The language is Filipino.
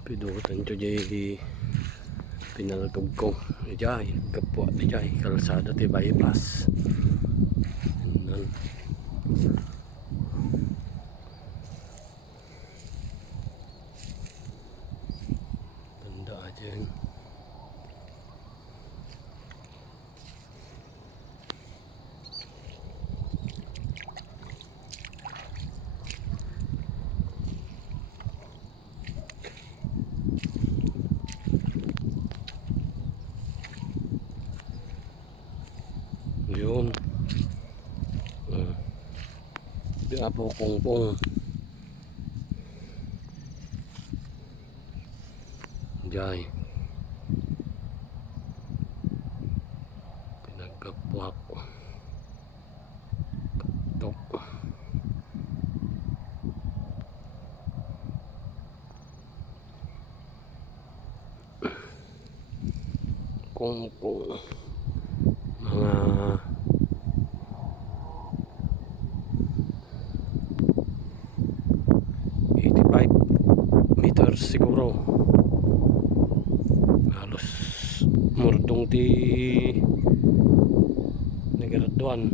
Pidutan ko di pinalagog ko dijay kapwa dijay kalsada ti bypass nan tanda aja yun. Yun. Di apo kongpong. Jay. Pinagkapwak. Katok. Kongpong. Mga 85 meters siguro, halos murdong ti nagaraduan.